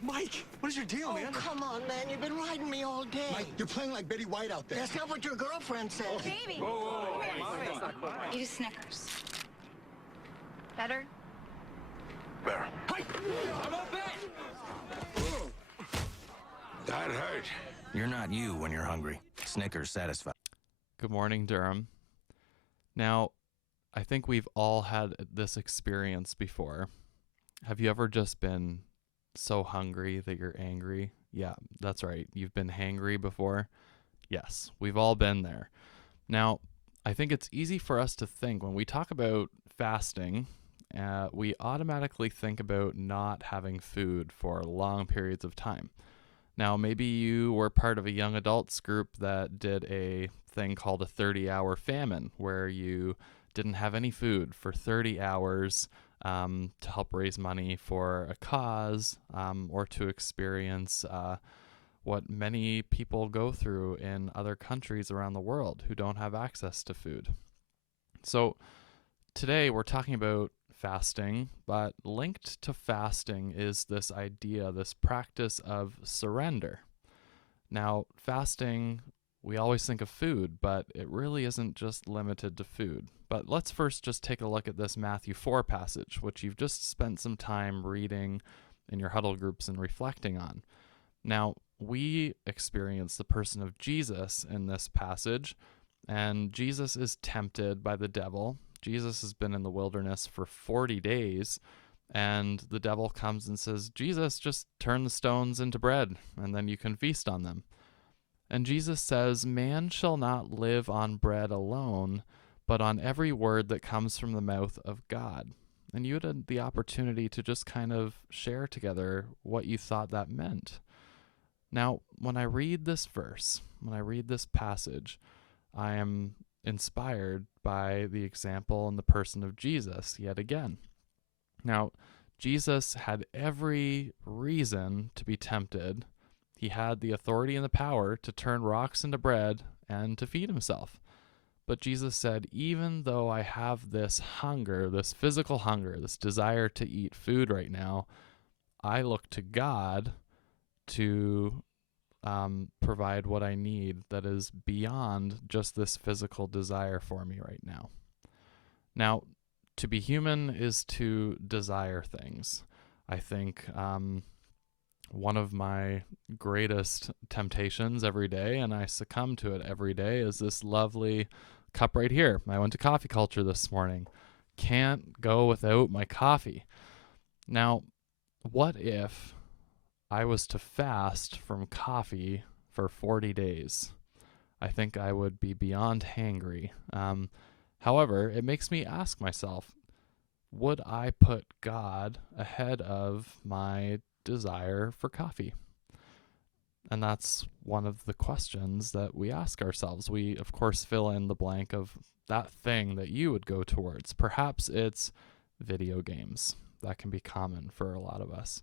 Mike, what is your deal, man? Come on, man. You've been riding me all day. Mike, you're playing like Betty White out there. That's not what your girlfriend said. Baby! Eat a Snickers. Better? Better. Hey! How about that? That hurt. You're not you when you're hungry. Snickers satisfy. Good morning, Durham. Now, I think we've all had this experience before. Have you ever just been so hungry that you're angry? Yeah, that's right. You've been hangry before? Yes, we've all been there. Now, I think it's easy for us to think when we talk about fasting, we automatically think about not having food for long periods of time. Now, maybe you were part of a young adults group that did a thing called a 30-hour famine, where you didn't have any food for 30 hours to help raise money for a cause, or to experience what many people go through in other countries around the world who don't have access to food. So today we're talking about fasting, but linked to fasting is this idea, this practice of surrender. Now, fasting, we always think of food, but it really isn't just limited to food. But let's first just take a look at this Matthew 4 passage, which you've just spent some time reading in your Huddle groups and reflecting on. Now, we experience the person of Jesus in this passage, and Jesus is tempted by the devil. Jesus has been in the wilderness for 40 days, and the devil comes and says, Jesus, just turn the stones into bread, and then you can feast on them. And Jesus says, man shall not live on bread alone, but on every word that comes from the mouth of God. And you had the opportunity to just kind of share together what you thought that meant. Now, when I read this verse, when I read this passage, I am inspired by the example and the person of Jesus yet again. Now, Jesus had every reason to be tempted. He had the authority and the power to turn rocks into bread and to feed himself. But Jesus said, even though I have this hunger, this physical hunger, this desire to eat food right now, I look to God to provide what I need that is beyond just this physical desire for me right now. Now, to be human is to desire things. I think one of my greatest temptations every day, and I succumb to it every day, is this lovely cup right here. I went to coffee culture this morning. Can't go without my coffee. Now, what if I was to fast from coffee for 40 days? I think I would be beyond hangry. However, it makes me ask myself, would I put God ahead of my desire for coffee? And that's one of the questions that we ask ourselves. We, of course, fill in the blank of that thing that you would go towards. Perhaps it's video games. That can be common for a lot of us.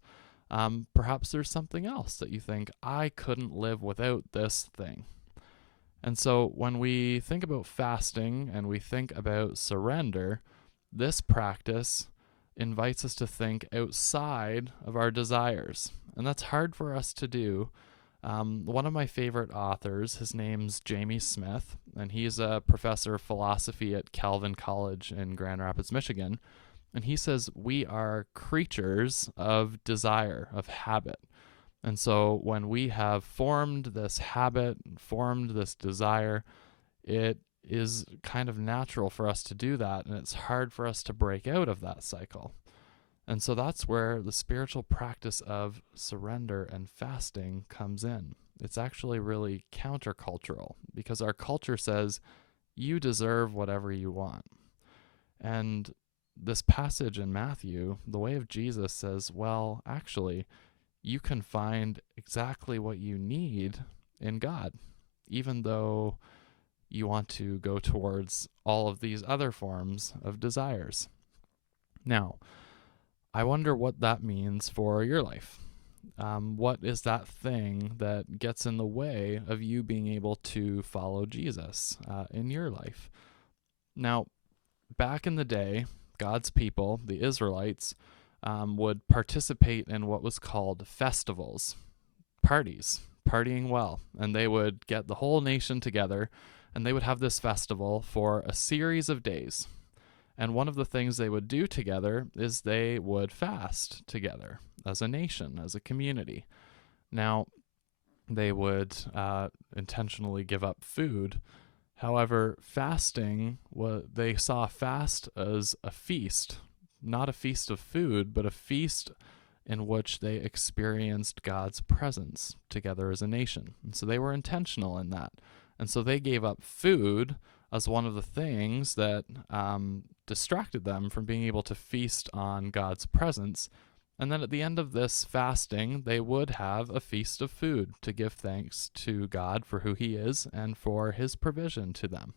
Perhaps there's something else that you think, I couldn't live without this thing. And so when we think about fasting and we think about surrender, this practice invites us to think outside of our desires. And that's hard for us to do. One of my favorite authors, his name's Jamie Smith, and he's a professor of philosophy at Calvin College in Grand Rapids, Michigan. And he says we are creatures of desire, of habit. And so when we have formed this habit, formed this desire, it is kind of natural for us to do that, and it's hard for us to break out of that cycle. And so that's where the spiritual practice of surrender and fasting comes in. It's actually really countercultural, because our culture says you deserve whatever you want. And this passage in Matthew, the way of Jesus, says, well, actually, you can find exactly what you need in God, even though you want to go towards all of these other forms of desires. Now, I wonder what that means for your life. What is that thing that gets in the way of you being able to follow Jesus in your life? Now, back in the day, God's people, the Israelites, would participate in what was called festivals, partying well. And they would get the whole nation together, and they would have this festival for a series of days. And one of the things they would do together is they would fast together as a nation, as a community. Now, they would intentionally give up food. However, fasting, they saw fast as a feast, not a feast of food, but a feast in which they experienced God's presence together as a nation. And so they were intentional in that. And so they gave up food as one of the things that distracted them from being able to feast on God's presence. And then at the end of this fasting, they would have a feast of food to give thanks to God for who he is and for his provision to them.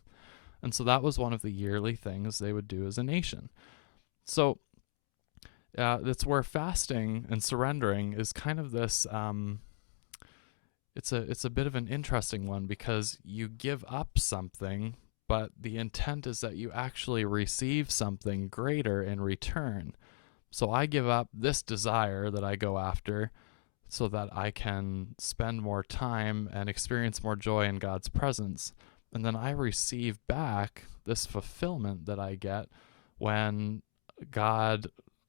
And so that was one of the yearly things they would do as a nation. So that's where fasting and surrendering is kind of this, it's a bit of an interesting one, because you give up something, but the intent is that you actually receive something greater in return. So I give up this desire that I go after so that I can spend more time and experience more joy in God's presence. And then I receive back this fulfillment that I get when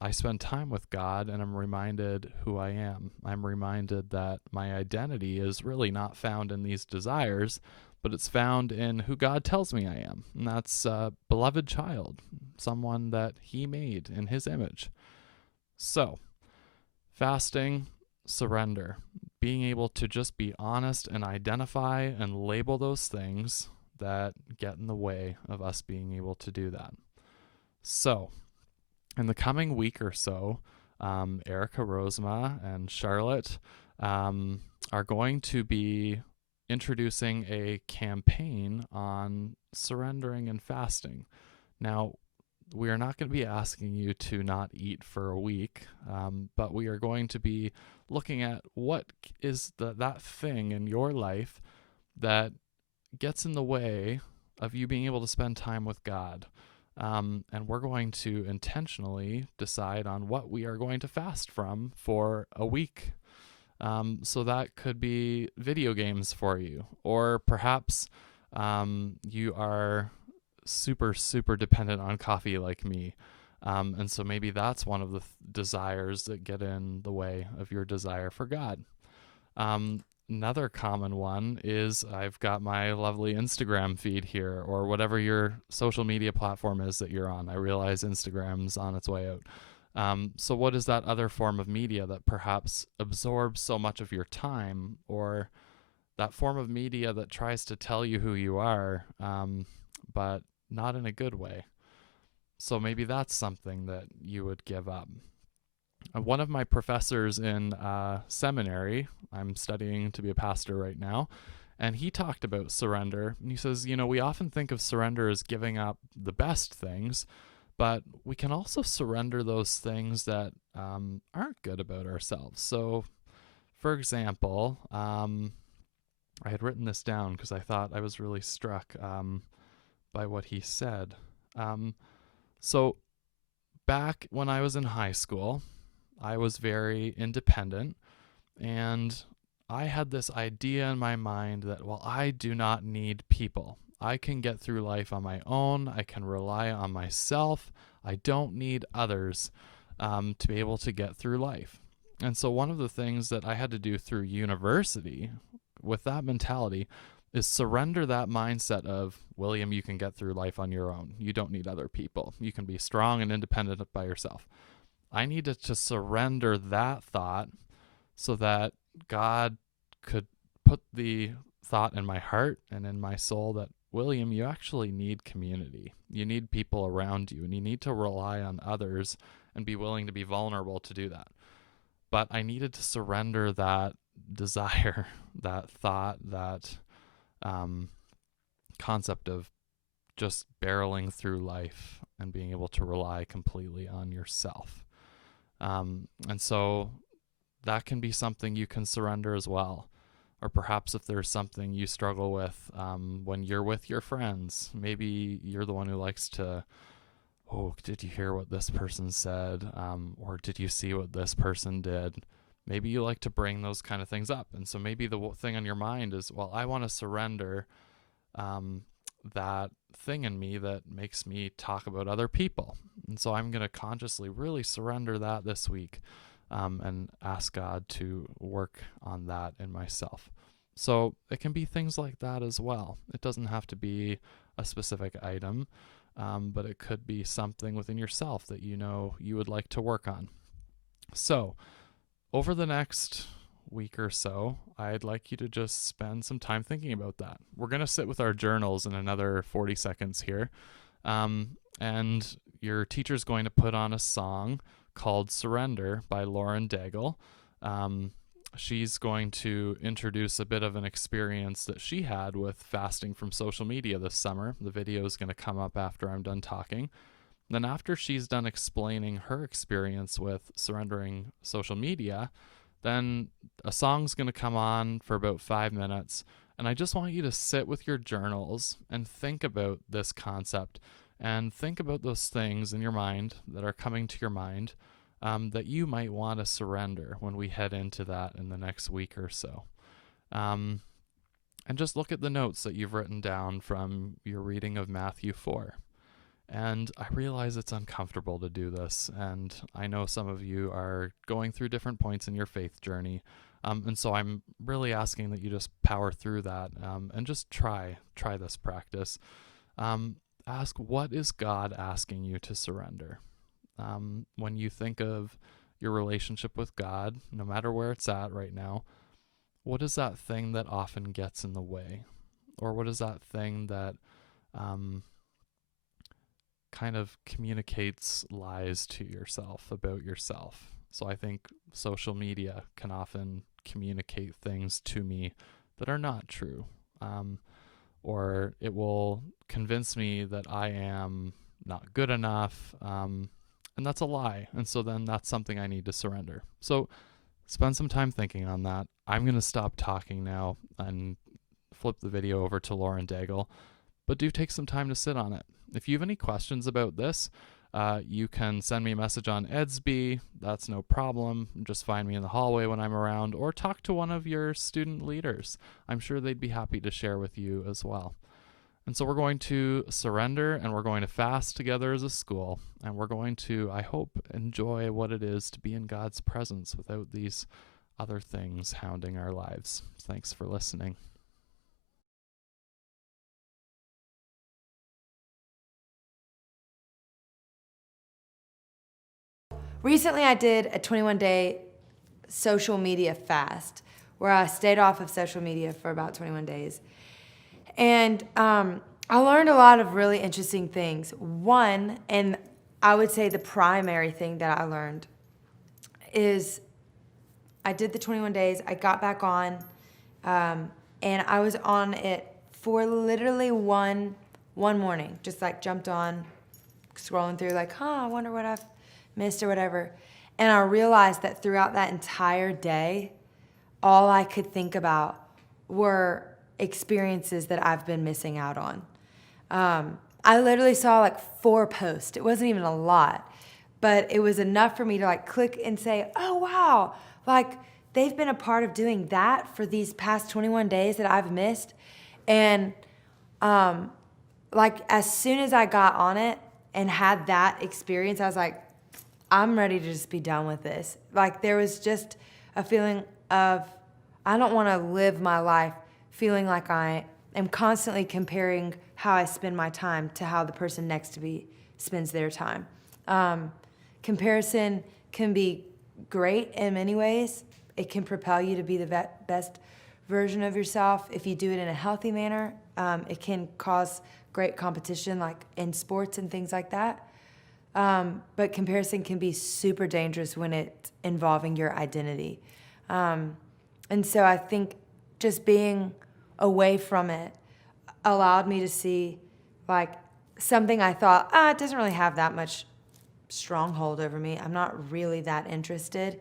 I spend time with God and I'm reminded who I am. I'm reminded that my identity is really not found in these desires, but it's found in who God tells me I am. And that's a beloved child, someone that he made in his image. So, fasting, surrender, being able to just be honest and identify and label those things that get in the way of us being able to do that. So, in the coming week or so, Erica Rosema and Charlotte are going to be introducing a campaign on surrendering and fasting. Now, we are not going to be asking you to not eat for a week, but we are going to be looking at what is that thing in your life that gets in the way of you being able to spend time with God. And we're going to intentionally decide on what we are going to fast from for a week. So that could be video games for you, or perhaps you are super, super dependent on coffee like me. And so maybe that's one of the desires that get in the way of your desire for God. Another common one is I've got my lovely Instagram feed here, or whatever your social media platform is that you're on. I realize Instagram's on its way out. So what is that other form of media that perhaps absorbs so much of your time, or that form of media that tries to tell you who you are, but not in a good way? So maybe that's something that you would give up. One of my professors in seminary, I'm studying to be a pastor right now, and he talked about surrender. And he says, we often think of surrender as giving up the best things, but we can also surrender those things that aren't good about ourselves. So, for example, I had written this down because I thought I was really struck by what he said. So back when I was in high school, I was very independent, and I had this idea in my mind that, well, I do not need people. I can get through life on my own. I can rely on myself. I don't need others to be able to get through life. And so one of the things that I had to do through university with that mentality is surrender that mindset of, William, you can get through life on your own. You don't need other people. You can be strong and independent by yourself. I needed to surrender that thought so that God could put the thought in my heart and in my soul that, William, you actually need community. You need people around you, and you need to rely on others and be willing to be vulnerable to do that. But I needed to surrender that desire, that thought, that concept of just barreling through life and being able to rely completely on yourself. And so that can be something you can surrender as well. Or perhaps if there's something you struggle with when you're with your friends, maybe you're the one who likes to oh, did you hear what this person said? Or did you see what this person did? Maybe you like to bring those kind of things up. And so maybe the thing on your mind is, well, I want to surrender that thing in me that makes me talk about other people. And so I'm going to consciously really surrender that this week and ask God to work on that in myself. So it can be things like that as well. It doesn't have to be a specific item, but it could be something within yourself that you know you would like to work on. So over the next week or so, I'd like you to just spend some time thinking about that. We're going to sit with our journals in another 40 seconds here. And your teacher's going to put on a song called Surrender by Lauren Daigle. She's going to introduce a bit of an experience that she had with fasting from social media this summer. The video is going to come up after I'm done talking. Then after she's done explaining her experience with surrendering social media, then a song's going to come on for about 5 minutes. And I just want you to sit with your journals and think about this concept and think about those things in your mind that are coming to your mind that you might want to surrender when we head into that in the next week or so. And just look at the notes that you've written down from your reading of Matthew 4. And I realize it's uncomfortable to do this, and I know some of you are going through different points in your faith journey, and so I'm really asking that you just power through that and just try this practice. Ask, what is God asking you to surrender? When you think of your relationship with God, no matter where it's at right now, what is that thing that often gets in the way? Or what is that thing that kind of communicates lies to yourself about yourself? So I think social media can often communicate things to me that are not true. Or it will convince me that I am not good enough, and that's a lie. And so then that's something I need to surrender. So spend some time thinking on that. I'm going to stop talking now and flip the video over to Lauren Daigle, but do take some time to sit on it. If you have any questions about this, you can send me a message on Edsby. That's no problem. Just find me in the hallway when I'm around, or talk to one of your student leaders. I'm sure they'd be happy to share with you as well. And so we're going to surrender, and we're going to fast together as a school, and we're going to, I hope, enjoy what it is to be in God's presence without these other things hounding our lives. Thanks for listening. Recently, I did a 21-day social media fast where I stayed off of social media for about 21 days. And I learned a lot of really interesting things. One, and I would say the primary thing that I learned, is I did the 21 days, I got back on, and I was on it for literally one morning. Just like jumped on, scrolling through like, I wonder what I've missed or whatever. And I realized that throughout that entire day, all I could think about were experiences that I've been missing out on. I literally saw like 4 posts. It wasn't even a lot, but it was enough for me to like click and say, oh wow, like they've been a part of doing that for these past 21 days that I've missed. And like as soon as I got on it and had that experience, I was like, I'm ready to just be done with this. Like there was just a feeling of, I don't want to live my life feeling like I am constantly comparing how I spend my time to how the person next to me spends their time. Comparison can be great in many ways. It can propel you to be the best version of yourself. If you do it in a healthy manner, it can cause great competition like in sports and things like that. But comparison can be super dangerous when it's involving your identity. And so I think just being away from it allowed me to see like something I thought, it doesn't really have that much stronghold over me. I'm not really that interested.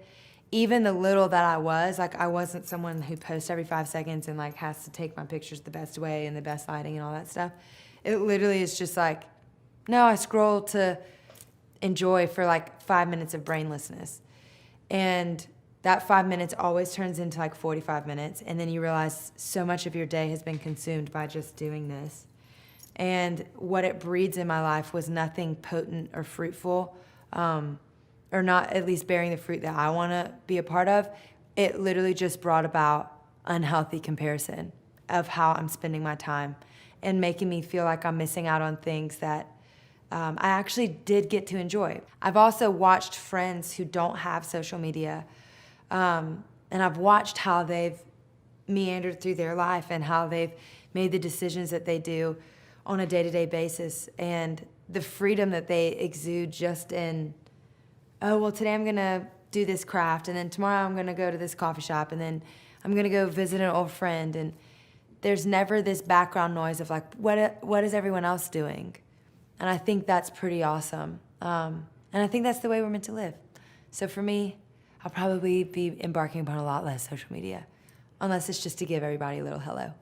Even the little that I was, like I wasn't someone who posts every 5 seconds and like has to take my pictures the best way and the best lighting and all that stuff. It literally is just like, no, I scroll to enjoy for like 5 minutes of brainlessness. And that 5 minutes always turns into like 45 minutes. And then you realize so much of your day has been consumed by just doing this. And what it breeds in my life was nothing potent or fruitful, or not at least bearing the fruit that I want to be a part of. It literally just brought about unhealthy comparison of how I'm spending my time and making me feel like I'm missing out on things that I actually did get to enjoy. I've also watched friends who don't have social media, and I've watched how they've meandered through their life and how they've made the decisions that they do on a day-to-day basis, and the freedom that they exude just in, oh, well, today I'm gonna do this craft, and then tomorrow I'm gonna go to this coffee shop, and then I'm gonna go visit an old friend, and there's never this background noise of like, what is everyone else doing? And I think that's pretty awesome. And I think that's the way we're meant to live. So for me, I'll probably be embarking upon a lot less social media, unless it's just to give everybody a little hello.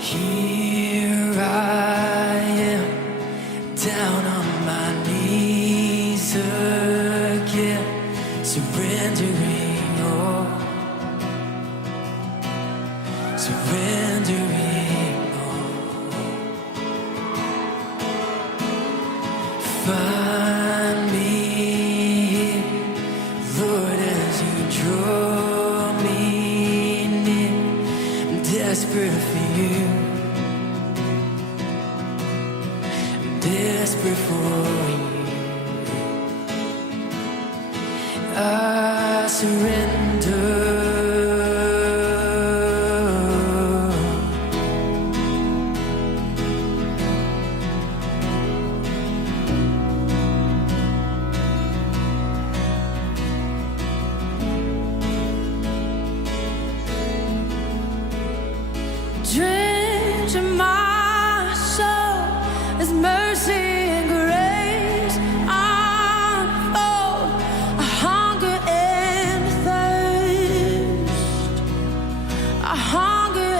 Here I am, down on my knees again, surrendering all, surrendering all. Find me here, Lord, as you draw me near. I'm desperate for you. Desperate for you. I surrender. Drench my soul as mercy and grace unfold. I hunger and thirst. I hunger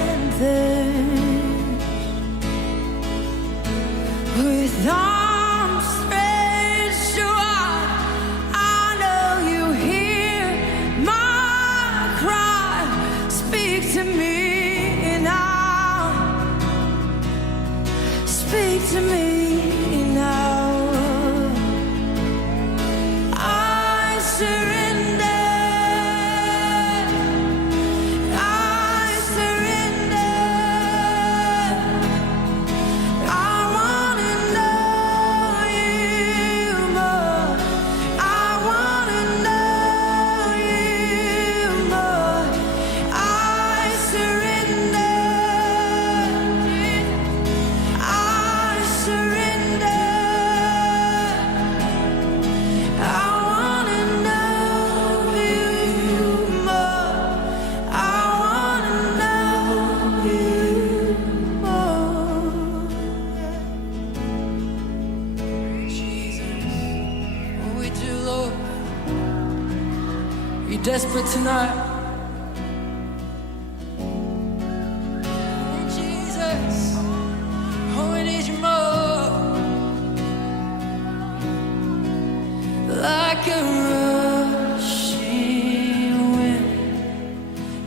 and thirst. With arms stretched wide, I know you hear my cry. Speak to me. Speak to me now. I surrender. I surrender. I wanna know you more. I wanna know you more. I surrender. Surrender. I wanna know you more. I wanna know you more. Jesus, what we do, Lord? Are you desperate tonight? Jesus, oh, we need you more. Like a rushing wind,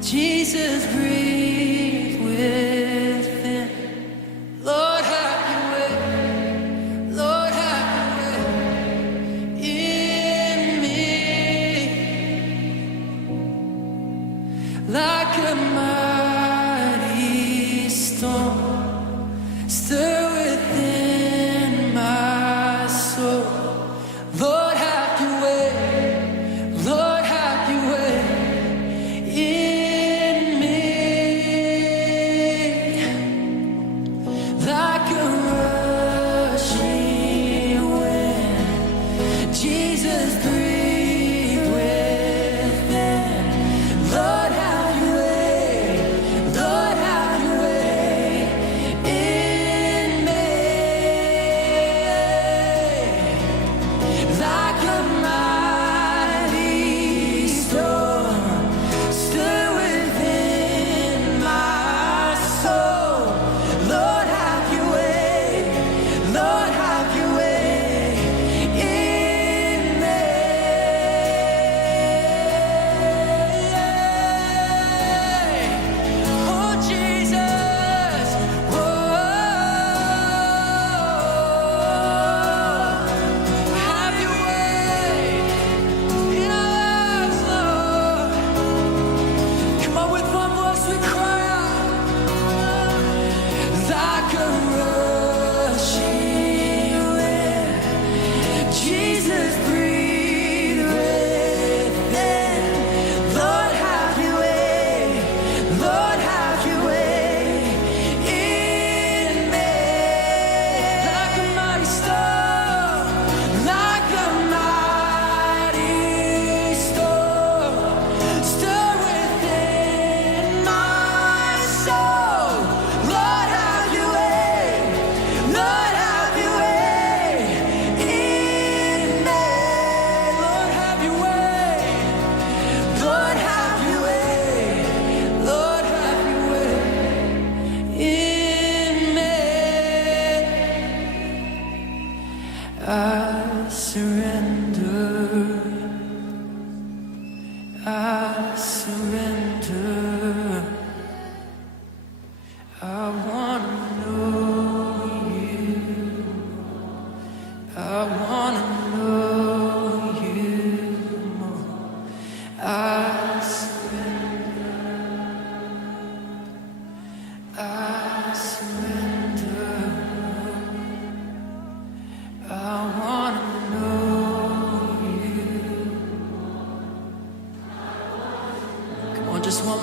Jesus, breathe within. Lord, have your way. Lord, have your way in me.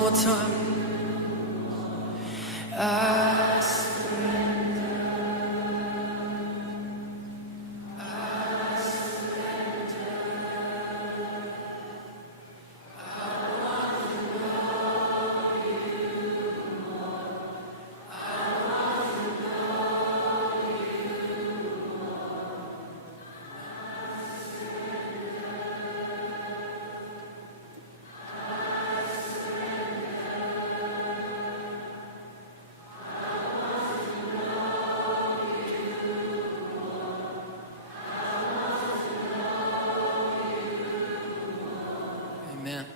more time. I Amen.